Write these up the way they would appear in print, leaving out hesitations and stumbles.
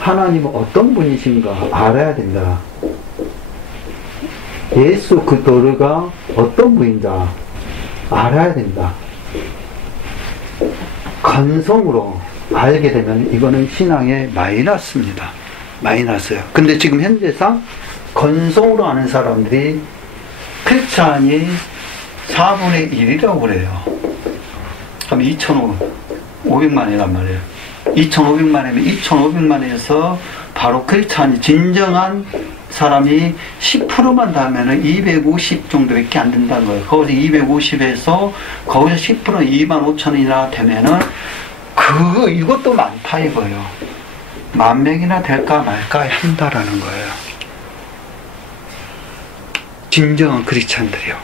하나님은 어떤 분이신가 알아야 된다. 예수 그리스도가 어떤 분인가 알아야 된다. 건성으로 알게 되면 이거는 신앙의 마이너스입니다. 마이너스예요. 근데 지금 현재상 건성으로 아는 사람들이 크리스찬이 4분의 1이라고 그래요. 그럼 2,500만이란 말이에요. 2,500만이면 2,500만에서 바로 크리스찬이 진정한 사람이 10%만 닿으면 250 정도밖에 안 된다는 거예요. 거기서 250에서 거기서 10% 25,000이나 되면은 이것도 많다 이거예요. 10,000명이나 될까 말까 한다라는 거예요. 진정한 크리스찬들이요.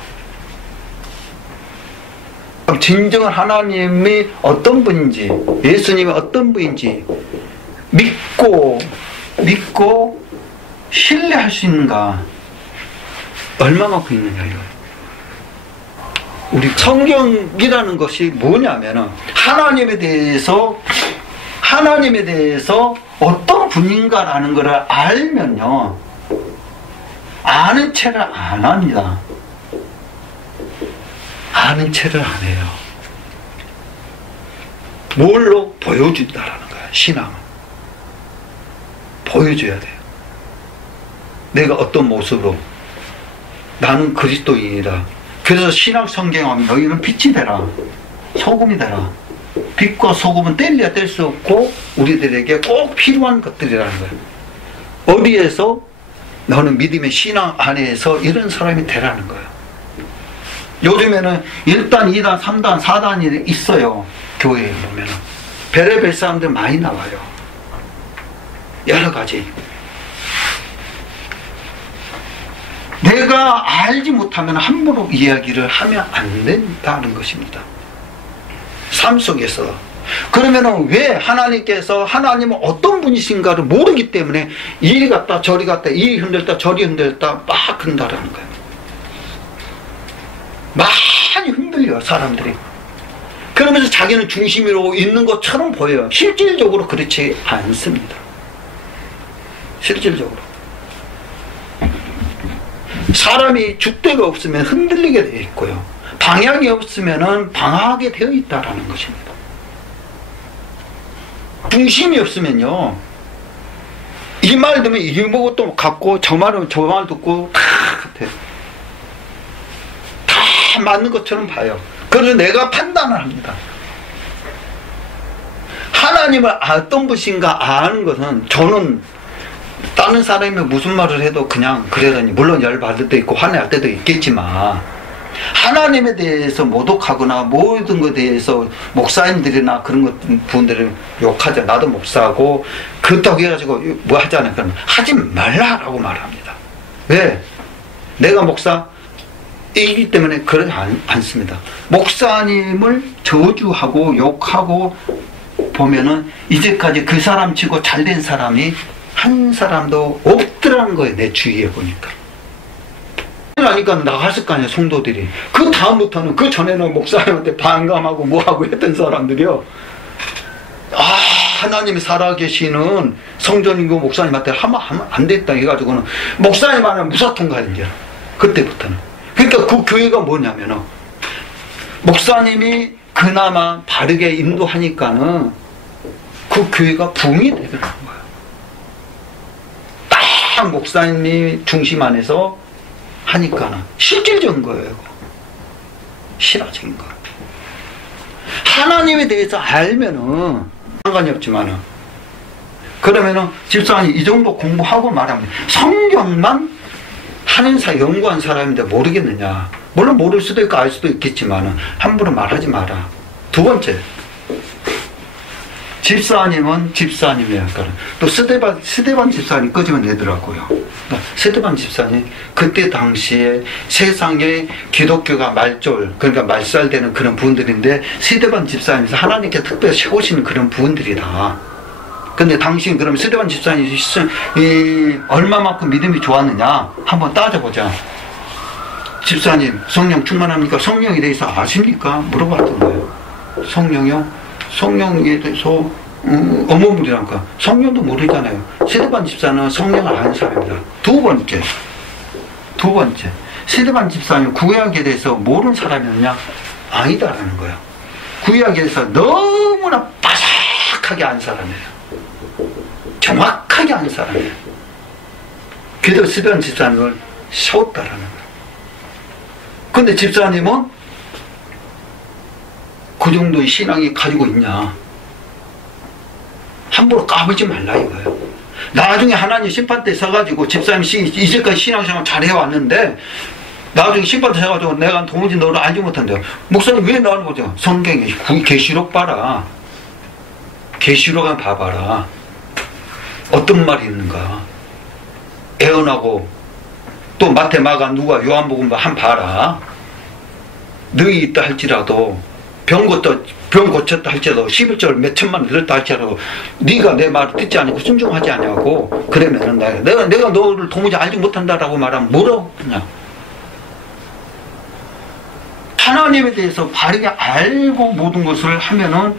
진정한 하나님이 어떤 분인지, 예수님이 어떤 분인지 믿고 신뢰할 수 있는가, 얼마만큼 있느냐 이거. 우리 성경이라는 것이 뭐냐면은 하나님에 대해서 어떤 분인가라는 것을 알면요, 아는 체를 안 합니다. 아는 체를 안 해요. 뭘로? 보여준다라는 거야. 신앙은 보여줘야 돼요. 내가 어떤 모습으로 나는 그리스도인이다. 그래서 신학 성경하면 너희는 빛이 되라, 소금이 되라. 빛과 소금은 뗄래야 뗄 수 없고 우리들에게 꼭 필요한 것들이라는 거예요. 어디에서? 너는 믿음의 신앙 안에서 이런 사람이 되라는 거예요. 요즘에는 1단, 2단, 3단, 4단이 있어요. 교회에 보면은 별의별 사람들 많이 나와요. 여러 가지. 내가 알지 못하면 함부로 이야기를 하면 안 된다는 것입니다. 삶 속에서. 그러면은 왜 하나님께서 하나님은 어떤 분이신가를 모르기 때문에 이리 갔다 저리 갔다, 이리 흔들다 저리 흔들다 막 한다라는 거예요. 많이 흔들려요, 사람들이. 그러면서 자기는 중심으로 있는 것처럼 보여요. 실질적으로 그렇지 않습니다. 실질적으로. 사람이 줏대가 없으면 흔들리게 되어 있고요. 방향이 없으면 방황하게 되어 있다는 것입니다. 중심이 없으면요, 이 말 듣면 이 보고 또 갖고, 저 말은 저 말 듣고 다 같아요. 다 맞는 것처럼 봐요. 그래서 내가 판단을 합니다. 하나님을 어떤 분인가 아는 것은, 저는 다른 사람이 무슨 말을 해도 그냥 그러더니, 물론 열받을 때도 있고 화낼 때도 있겠지만, 하나님에 대해서 모독하거나 모든 것에 대해서 목사님들이나 그런 분들을 욕하죠. 나도 목사고 그렇다고 해가지고 뭐 하잖아요. 그러면 하지 말라라고 말합니다. 왜? 내가 목사이기 때문에 그러지 않습니다. 목사님을 저주하고 욕하고 보면은 이제까지 그 사람 치고 잘된 사람이 한 사람도 없더라는 거예요. 내 주위에 보니까. 그러니까 나갔을 거 아니에요, 성도들이. 그 다음부터는, 그 전에는 목사님한테 반감하고 뭐하고 했던 사람들이요, 하나님이 살아계시는 성전이고 목사님한테 하면 안 됐다 해가지고는 목사님 하면 무사통과인 거야, 그때부터는. 그러니까 그 교회가 뭐냐면은, 목사님이 그나마 바르게 인도하니까는 그 교회가 붕이 되더라는 거야. 딱 목사님이 중심 안에서 하니까는 실질적인 거예요. 실화적인 거. 하나님에 대해서 알면은 상관이 없지만은, 그러면은 집사님 이 정도 공부하고 말하면 성경만 하는 연구한 사람인데 모르겠느냐? 물론 모를 수도 있고 알 수도 있겠지만은 함부로 말하지 마라. 두 번째, 집사님은 집사님이야. 또 스데반 집사님 끄집어 내더라고요. 스데반 집사님, 그때 당시에 세상에 기독교가 말졸, 그러니까 말살되는 그런 분들인데, 스데반 집사님에서 하나님께 특별히 세우시는 그런 분들이다. 근데 당신 그럼 스데반 집사님이 얼마만큼 믿음이 좋았느냐 한번 따져보자. 집사님 성령 충만합니까? 성령에 대해서 아십니까? 물어봤던 거예요. 성령이요? 성령에 대해서 어머물이란가 성령도 모르잖아요. 세대반 집사는 성령을 아는 사람입니다. 두 번째 세대반 집사는 구약에 대해서 모르는 사람이었냐? 아니다라는 거예요. 구약에 대해서 너무나 바삭하게 아는 사람이에요. 정확하게 아는 사람이에요. 그래도 세대반 집사님을 세웠다라는 거예요. 근데 집사님은 그 정도의 신앙이 가지고 있냐? 함부로 까불지 말라 이거예요. 나중에 하나님 심판 때 서가지고 집사님이 이제까지 신앙생활 잘 해왔는데 나중에 심판 때 서가지고 내가 도무지 너를 알지 못한대요. 목사님 왜 나오는 거죠? 성경에 계시록 봐라. 계시록 한번 봐봐라. 어떤 말이 있는가. 애언하고 또 마태 마가 누가 요한복음 한 봐라. 능이 있다 할지라도 병 고쳤다 할지라도 11절 몇 천만 늘었다 할지라도 네가 내 말을 듣지 않고 순종하지 않냐고 그러면은 내가 너를 도무지 알지 못한다라고 말하면 뭐라고 그냥 하나님에 대해서 바르게 알고 모든 것을 하면은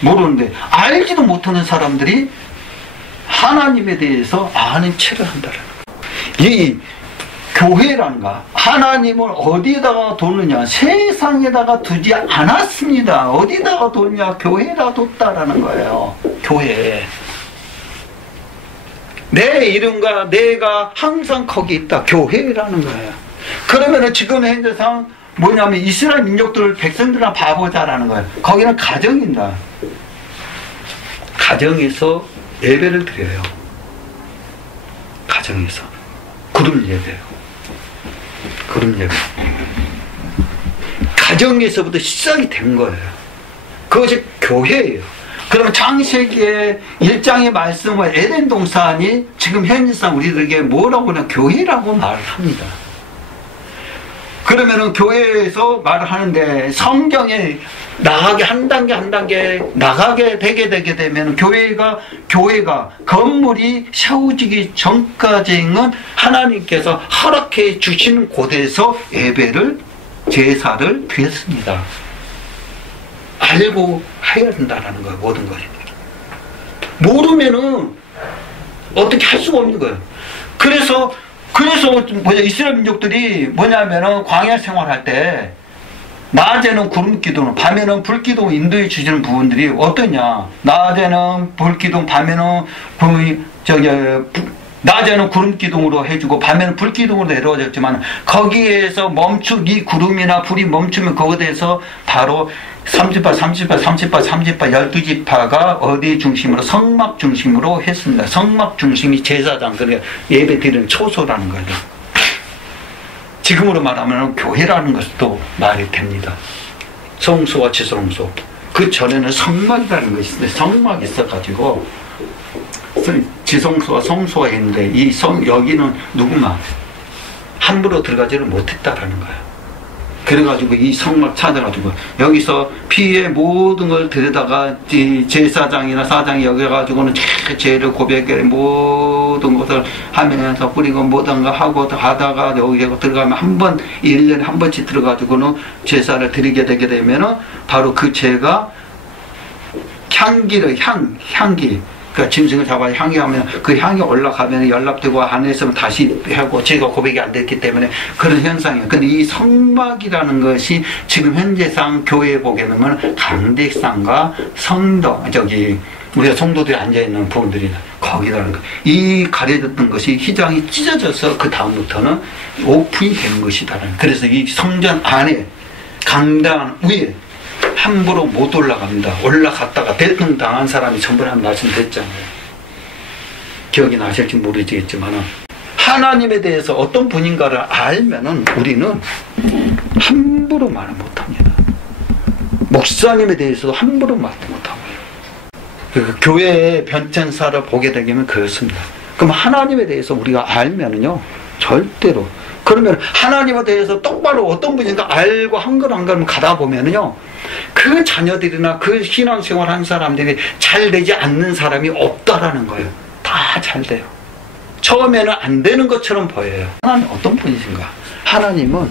모르는데 알지도 못하는 사람들이 하나님에 대해서 아는 체를 한다는 이 교회란가 하나님을 어디에다가 뒀느냐 세상에다가 두지 않았습니다. 어디다가 뒀냐 교회에다 뒀다라는 거예요. 교회 내 이름과 내가 항상 거기 있다. 교회라는 거예요. 그러면은 지금 현재상 뭐냐면 이스라엘 민족들 백성들이랑 봐보자라는 거예요. 거기는 가정이다. 가정에서 예배를 드려요. 가정에서 그룹 예배요. 그룹 예배. 가정에서부터 시작이 된 거예요. 그것이 교회예요. 그러면 창세기의 1장의 말씀은 에덴 동산이 지금 현실상 우리들에게 뭐라고 하냐 교회라고 말을 합니다. 그러면은 교회에서 말을 하는데 성경에 나가게 한 단계 나가게 되게 되면 교회가 건물이 세워지기 전까지는 하나님께서 허락해 주시는 곳에서 예배를 제사를 드렸습니다. 알고 해야 된다라는 거예요. 모든 것이 모르면은 어떻게 할 수가 없는 거예요. 그래서 이스라엘 민족들이 뭐냐면은 광야 생활할 때 낮에는 구름 기둥, 밤에는 불 기둥 인도해 주시는 부분들이 어떠냐? 낮에는 불 기둥, 밤에는 낮에는 구름 기둥으로 해주고 밤에는 불 기둥으로 내려와졌지만 거기에서 이 구름이나 불이 멈추면 거기에 대해서 바로 12지파가 어디 중심으로 성막 중심으로 했습니다. 성막 중심이 제사장, 그러니까 예배 드리는 초소라는 거죠. 지금으로 말하면 교회라는 것도 말이 됩니다. 성소와 지성소. 그 전에는 성막이라는 것이 있는데 성막이 있어가지고 지성소와 성소가 있는데 여기는 누구만 함부로 들어가지를 못했다라는 거예요. 그래가지고 이 성막 찾아가지고 여기서 피의 모든 걸 들여다가 제사장이나 사장이 여기 가지고는 죄를 고백해 모든 것을 하면서 뿌리고 모든 거 하고 하다가 여기 들어가면 1년에 한 번씩 들어가지고는 제사를 드리게 되게 되면은 바로 그 죄가 향기 그러니까 짐승을 잡아 향이 하면 그 향이 올라가면 연락되고 안 했으면 다시 하고 제가 고백이 안 됐기 때문에 그런 현상이에요. 근데 이 성막이라는 것이 지금 현재상 교회에 보게 되면 강대상과 성도 우리가 성도들이 앉아있는 부분들이 거기라는 거. 이 가려졌던 것이 휘장이 찢어져서 그 다음부터는 오픈이 되는 것이다라는. 그래서 이 성전 안에 강당 위에 함부로 못 올라갑니다. 올라갔다가 대통령 당한 사람이 전번에 한 말씀 드렸잖아요. 기억이 나실지 모르겠지만 하나님에 대해서 어떤 분인가를 알면은 우리는 함부로 말을 못합니다. 목사님에 대해서도 함부로 말을 못하고요. 교회의 변천사를 보게 되면 그렇습니다. 그럼 하나님에 대해서 우리가 알면은요 절대로 그러면 하나님에 대해서 똑바로 어떤 분인가 알고 한 걸 한 걸 가다 보면은요 그 자녀들이나 그 신앙생활 한 사람들이 잘 되지 않는 사람이 없다라는 거예요. 다 잘 돼요. 처음에는 안 되는 것처럼 보여요. 하나님 어떤 분이신가? 하나님은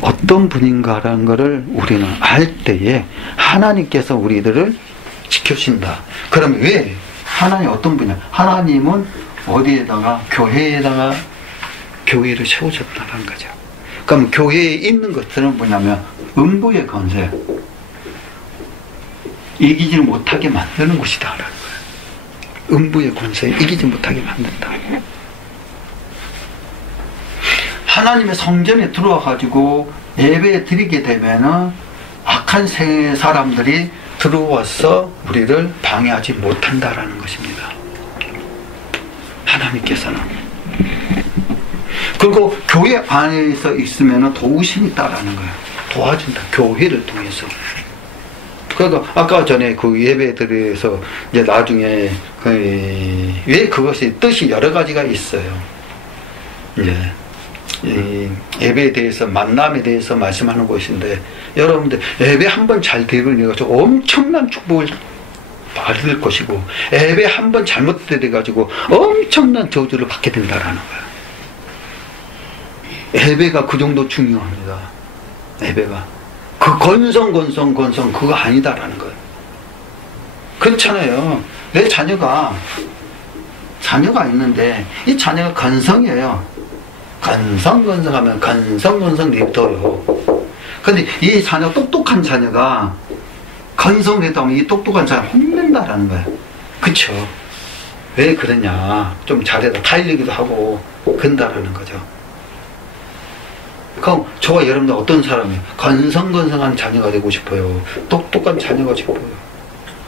어떤 분인가라는 것을 우리는 알 때에 하나님께서 우리들을 지켜주신다. 그럼 왜 하나님 어떤 분이야? 하나님은 어디에다가 교회에다가 교회를 세우셨다는 거죠. 그럼 교회에 있는 것들은 뭐냐면 음부의 권세, 이기지 못하게 만드는 것이다라는 거예요. 음부의 권세, 이기지 못하게 만든다. 하나님의 성전에 들어와 가지고 예배 드리게 되면은 악한 사람들이 들어와서 우리를 방해하지 못한다라는 것입니다. 하나님께서는. 그리고 교회 안에서 있으면은 도우심이 있다라는 거예요. 도와준다. 교회를 통해서. 그러니까 아까 전에 그 예배들에서 이제 나중에 왜 그것이 뜻이 여러 가지가 있어요. 예. 이 예배에 대해서 만남에 대해서 말씀하는 것인데 여러분들 예배 한 번 잘 드려가지고 엄청난 축복을 받을 것이고 예배 한 번 잘못 드려가지고 엄청난 저주를 받게 된다라는 거예요. 예배가 그 정도 중요합니다. 예배가 그 건성 그거 아니다라는 거예요. 그렇잖아요. 내 자녀가 있는데 이 자녀가 건성이에요. 건성하면 건성 냅둬요. 근데 이 자녀 똑똑한 자녀가 건성했다면 이 똑똑한 자녀 혼낸다라는 거예요. 그쵸? 왜 그러냐? 좀 잘해서 타일리기도 하고 그런다라는 거죠. 그럼 저와 여러분들 어떤 사람이에요? 건성한 자녀가 되고 싶어요. 똑똑한 자녀가 싶어요.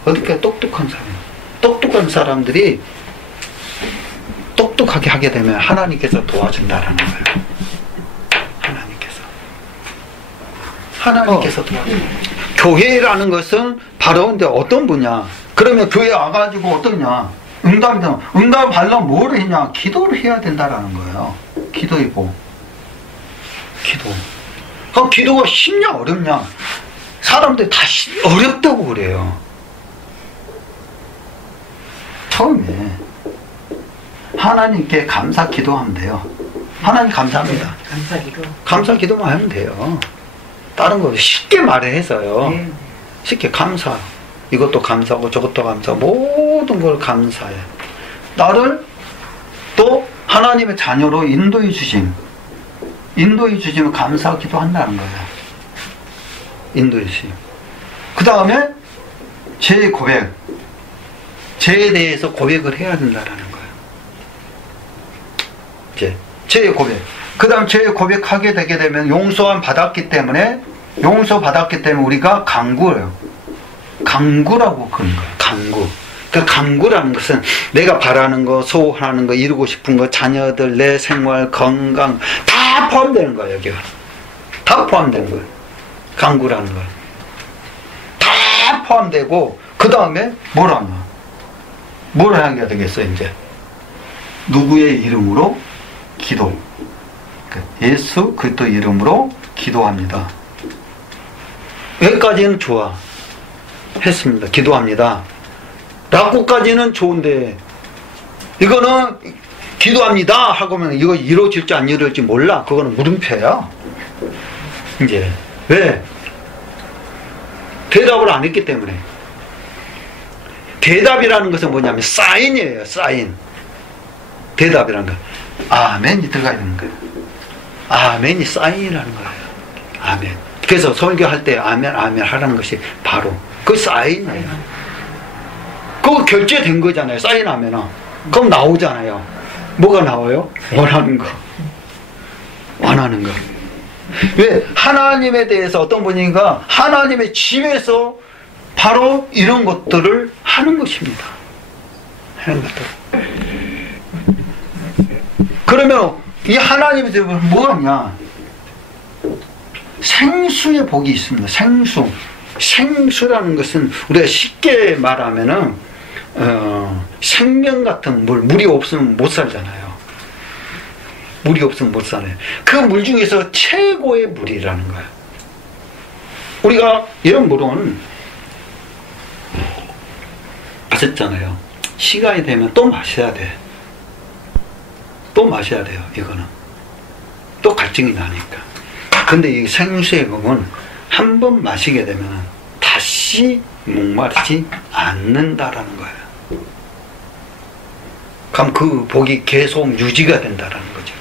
어떻게 똑똑한 사람? 똑똑한 사람들이 똑똑하게 하게 되면 하나님께서 도와준다라는 거예요. 하나님께서 도와준다. 교회라는 것은 바로 이제 어떤 분야? 그러면 교회 와가지고 어떠냐? 응답 하려면 뭘 했냐? 기도를 해야 된다라는 거예요. 기도이고. 기도. 그럼 기도가 쉽냐 어렵냐? 사람들이 다 어렵다고 그래요. 처음에 하나님께 감사 기도하면 돼요. 하나님 감사합니다. 감사 기도만 하면 돼요. 다른 거 쉽게 말해서요. 쉽게 감사. 이것도 감사하고 저것도 감사하고 모든 걸 감사해. 나를 또 하나님의 자녀로 인도해 주시면 감사 기도한다는 거예요. 인도해 주심. 그 다음에 죄의 고백. 죄에 대해서 고백을 해야 된다라는 거예요. 죄의 고백. 그 다음 죄의 고백하게 되게 되면 용서함 받았기 때문에 우리가 강구예요. 강구라고 그런 거예요. 강구. 그 강구라는 것은 내가 바라는 거, 소원하는 거, 이루고 싶은 거, 자녀들, 내 생활, 건강 다 포함되는 거예요. 여기가 다 포함되는 거예요. 강구라는 거예요. 다 포함되고 그 다음에 뭘 하냐? 뭘 하게 되겠어요? 이제 누구의 이름으로 기도. 예수 그리스도 이름으로 기도합니다. 여기까지는 좋아. 했습니다. 기도합니다. 라고까지는 좋은데 이거는 기도합니다 하고면 이거 이루어질지 안 이루어질지 몰라. 그거는 물음표야. 이제 왜? 대답을 안 했기 때문에. 대답이라는 것은 뭐냐면 사인이에요. 사인. 대답이라는 거. 아멘이 들어가야 되는 거예요. 아멘이 사인이라는 거예요. 아멘. 그래서 설교할 때 아멘 하라는 것이 바로 그 사인이에요. 그거 결제된 거잖아요. 사인하면은. 그럼 나오잖아요. 뭐가 나와요? 원하는 거. 왜? 하나님에 대해서 어떤 분인가 하나님의 집에서 바로 이런 것들을 하는 것입니다. 하는 것들. 그러면 이 하나님의 집에서 뭐 하냐? 생수의 복이 있습니다. 생수라는 것은 우리가 쉽게 말하면은 생명 같은 물이 없으면 못 살잖아요. 물이 없으면 못 살아요. 그 물 중에서 최고의 물이라는 거예요. 우리가 이런 물은 마셨잖아요. 시간이 되면 또 마셔야 돼. 또 마셔야 돼요. 이거는 또 갈증이 나니까. 근데 이 생수의 검은 한 번 마시게 되면 다시 목마르지 않는다라는 거예요. 그럼 그 복이 계속 유지가 된다라는 거죠.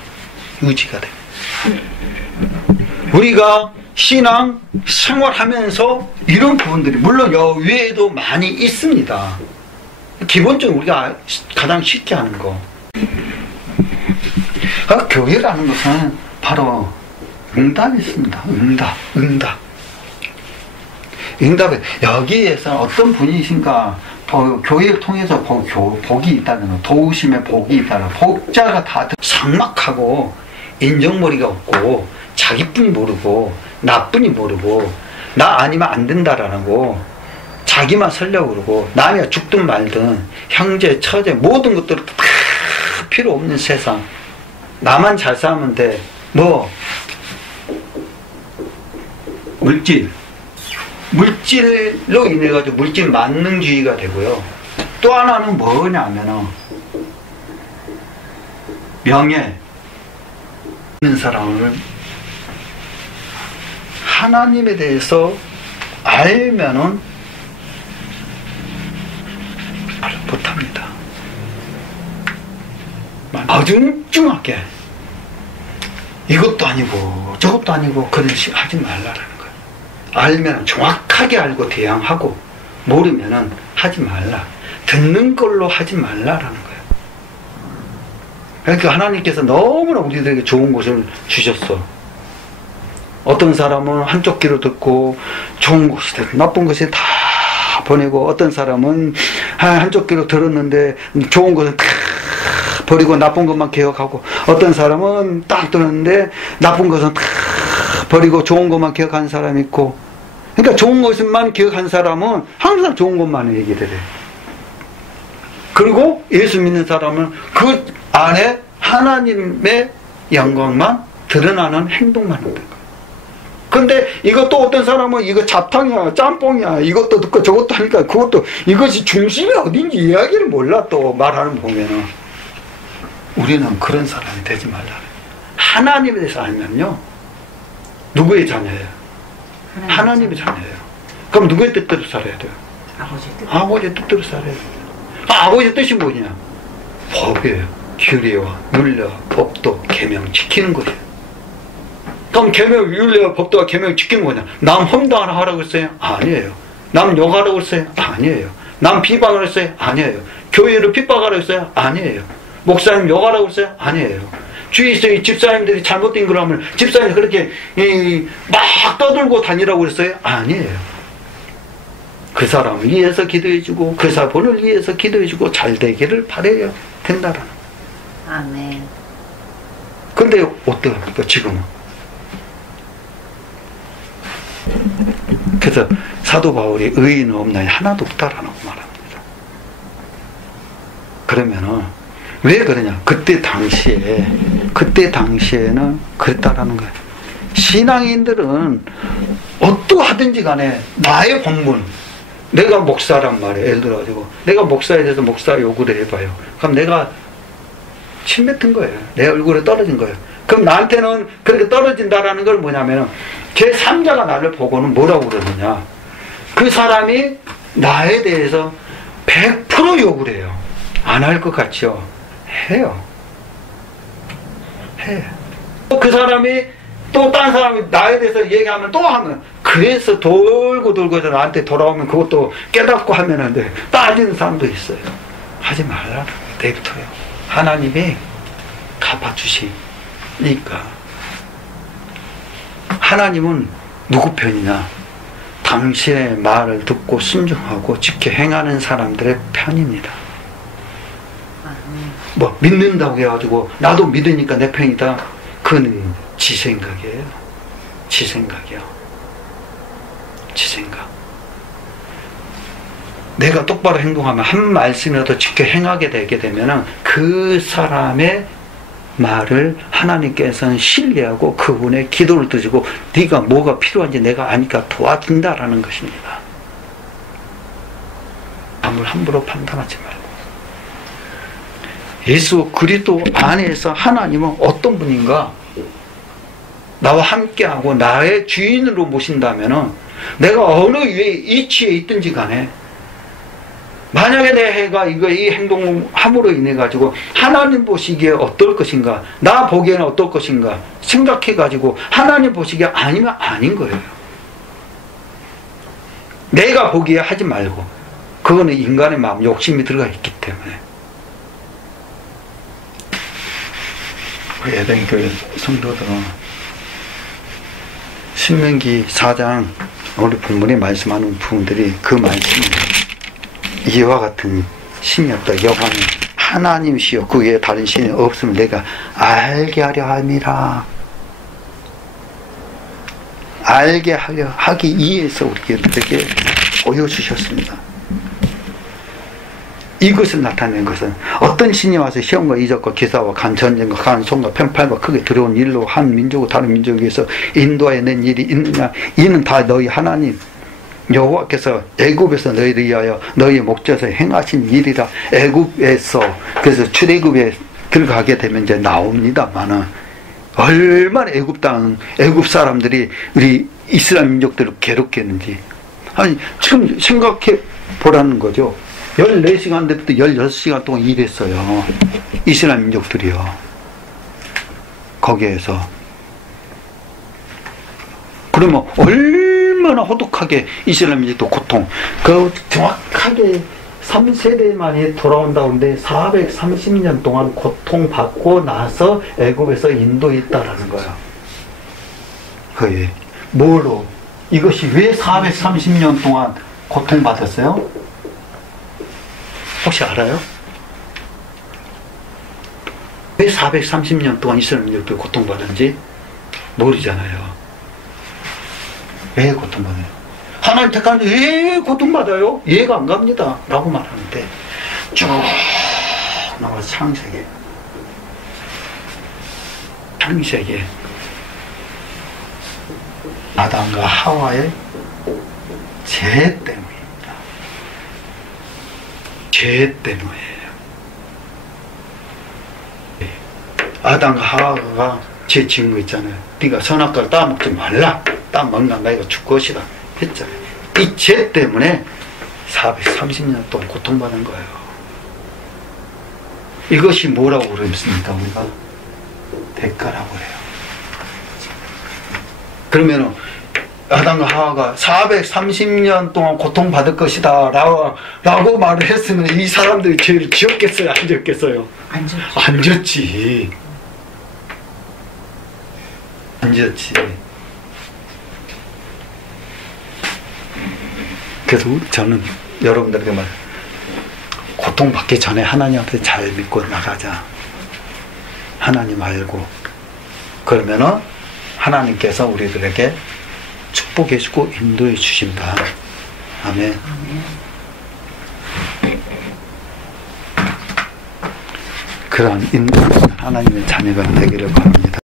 유지가 돼. 우리가 신앙 생활하면서 이런 부분들이 물론 여외에도 많이 있습니다. 기본적으로 우리가 가장 쉽게 하는 거. 교회라는 것은 바로 응답이 있습니다. 응답에 여기에서 어떤 분이신가 교회를 통해서 복이 있다는 도우심의 복이 있다는 복자가 다 삭막하고 인정머리가 없고 자기뿐이 모르고 나뿐이 모르고 나 아니면 안 된다라는 거 자기만 살려고 그러고 남이 죽든 말든 형제 처제 모든 것들은 다 필요 없는 세상 나만 잘 살면 돼. 뭐 물질로 인해 가지고 물질 만능주의가 되고요. 또 하나는 뭐냐면은 명예 있는 사람을 하나님에 대해서 알면은 못합니다. 어중중하게 이것도 아니고 저것도 아니고 그런 식 하지 말라라는 거예요. 알면 정확하게 알고 대항하고 모르면은 하지 말라. 듣는 걸로 하지 말라라는 거예요. 그러니까 하나님께서 너무나 우리들에게 좋은 것을 주셨어. 어떤 사람은 한쪽 귀로 듣고 좋은 것이 듣고 나쁜 것이 다 보내고 어떤 사람은 한쪽 귀로 들었는데 좋은 것은 다 버리고 나쁜 것만 기억하고 어떤 사람은 딱 들었는데 나쁜 것은 다 버리고 좋은 것만 기억하는 사람이 있고 그러니까 좋은 것만 기억하는 사람은 항상 좋은 것만 얘기를 해. 그리고 예수 믿는 사람은 그 안에 하나님의 영광만 드러나는 행동만 하는 거예요. 근데 이것도 어떤 사람은 이거 잡탕이야 짬뽕이야 이것도 듣고 저것도 하니까 그것도 이것이 중심이 어딘지 이야기를 몰라 또 말하는 보면은 우리는 그런 사람이 되지 말라. 하나님에 대해서 알면요 누구의 자녀예요? 하나님의 자녀예요. 그럼 누구의 뜻대로 살아야 돼요? 아버지의 뜻대로 살아야 돼요. 아버지의 뜻이 뭐냐? 법이에요. 규례와 율례와 법도 계명 지키는 거예요. 그럼 계명, 율례와 법도와 계명 지키는 거냐? 남 험담하라고 했어요? 아니에요. 남 욕하라고 했어요? 아니에요. 남 비방을 했어요? 아니에요. 교회를 핍박하라고 했어요? 아니에요. 목사님 욕하라고 했어요? 아니에요. 주위에서 집사님들이 잘못된 걸 하면 집사님이 그렇게 막 떠들고 다니라고 했어요? 아니에요. 그 사람을 위해서 기도해주고 그 사람을 위해서 기도해주고 잘 되기를 바라야 된다라는 거예요. 아멘. 근데 어떡합니까 지금은? 그래서 사도 바울이 의인은 없나니 하나도 없다라고 말합니다. 그러면은 왜 그러냐? 그때 당시에는 그랬다라는 거예요. 신앙인들은 어떠하든지 간에 나의 본분, 내가 목사란 말이에요. 예를 들어가지고 내가 목사에 대해서 목사 요구를 해봐요. 그럼 내가 침 뱉은 거예요. 내 얼굴에 떨어진 거예요. 그럼 나한테는 그렇게 떨어진다라는 걸 뭐냐면은 제3자가 나를 보고는 뭐라고 그러느냐? 그 사람이 나에 대해서 100% 욕을 해요. 안 할 것 같죠? 해요. 해. 그 사람이 또 딴 사람이 나에 대해서 얘기하면 또 하면 그래서 돌고 해서 나한테 돌아오면 그것도 깨닫고 하면 안 돼. 따지는 사람도 있어요. 하지 말라. 내부터요. 하나님이 갚아주시니까. 하나님은 누구 편이냐? 당신의 말을 듣고 순종하고 지켜 행하는 사람들의 편입니다. 뭐 믿는다고 해가지고 나도 믿으니까 내 편이다. 그는 지 생각이에요. 지 생각이요. 지 생각. 내가 똑바로 행동하면 한 말씀이라도 지켜 행하게 되게 되면은 그 사람의 말을 하나님께서는 신뢰하고 그분의 기도를 드리고 네가 뭐가 필요한지 내가 아니까 도와준다라는 것입니다. 남을 함부로 판단하지 말고 예수 그리스도 안에서 하나님은 어떤 분인가? 나와 함께하고 나의 주인으로 모신다면은 내가 어느 위치에 있든지 간에 만약에 내 해가 이 행동을 함으로 인해 가지고 하나님 보시기에 어떨 것인가, 나 보기에는 어떨 것인가 생각해 가지고 하나님 보시기에 아니면 아닌 거예요. 내가 보기에 하지 말고, 그거는 인간의 마음 욕심이 들어가 있기 때문에. 예배교회 성도들은 신명기 4장 우리 본문에 말씀하는 부분들이 그 말씀이 이와 같은 신이 없다. 여호와는 하나님이시여 그 외에 다른 신이 없으면 내가 알게 하려 함이라. 알게 하려 하기 위해서 우리에게 보여주셨습니다. 이것을 나타낸 것은 어떤 신이 와서 시험과 이적과 기사와 간전쟁과 간송과 편팔과 크게 들어온 일로 한 민족과 다른 민족에서 인도하여 낸 일이 있느냐. 이는 다 너희 하나님 여호와께서 애굽에서 너희를 위하여 너희의 목젖에서 행하신 일이라. 애굽에서, 그래서 출애굽에 들어가게 되면 이제 나옵니다만은 얼마나 애굽 사람들이 우리 이스라엘 민족들을 괴롭게 했는지. 아니 지금 생각해 보라는 거죠. 14시간 때부터 16시간 동안 일했어요. 이스라엘 민족들이요. 거기에서. 그러면 얼마나 호독하게 이스라엘 민족도 고통. 그 정확하게 3세대 만에 돌아온다고 하는데 430년 동안 고통받고 나서 애굽에서 인도했다라는 거야. 그게 뭘로? 이것이 왜 430년 동안 고통받았어요? 혹시 알아요? 왜 430년 동안 이스라엘 민족들이 고통받았는지 모르잖아요. 왜 고통받아요? 하나님 택하는데 왜 고통받아요? 이해가 안 갑니다 라고 말하는데 쭉 나와서 창세기 아담과 하와의 죄 때문입니다. 죄 때문이에요. 아담과 하와가 죄 지은 거 있잖아요. 네가 선악과를 따먹지 말라. 따먹는 너희가 죽을 것이다 했잖아요. 이 죄 때문에 430년 동안 고통받은 거예요. 이것이 뭐라고 그랬습니까? 우리가 대가라고 해요. 그러면은 아담과 하와가 430년 동안 고통받을 것이다 라고 말을 했으면 이 사람들이 죄를 지었겠어요? 안 지었겠어요? 안 지었지. 안 지었지. 그래서 저는 여러분들에게 말, 고통받기 전에 하나님한테 잘 믿고 나가자. 하나님 알고. 그러면은 하나님께서 우리들에게 축복해 주고 인도해 주신다. 아멘. 그러한 인도하시는 하나님의 자녀가 되기를 바랍니다.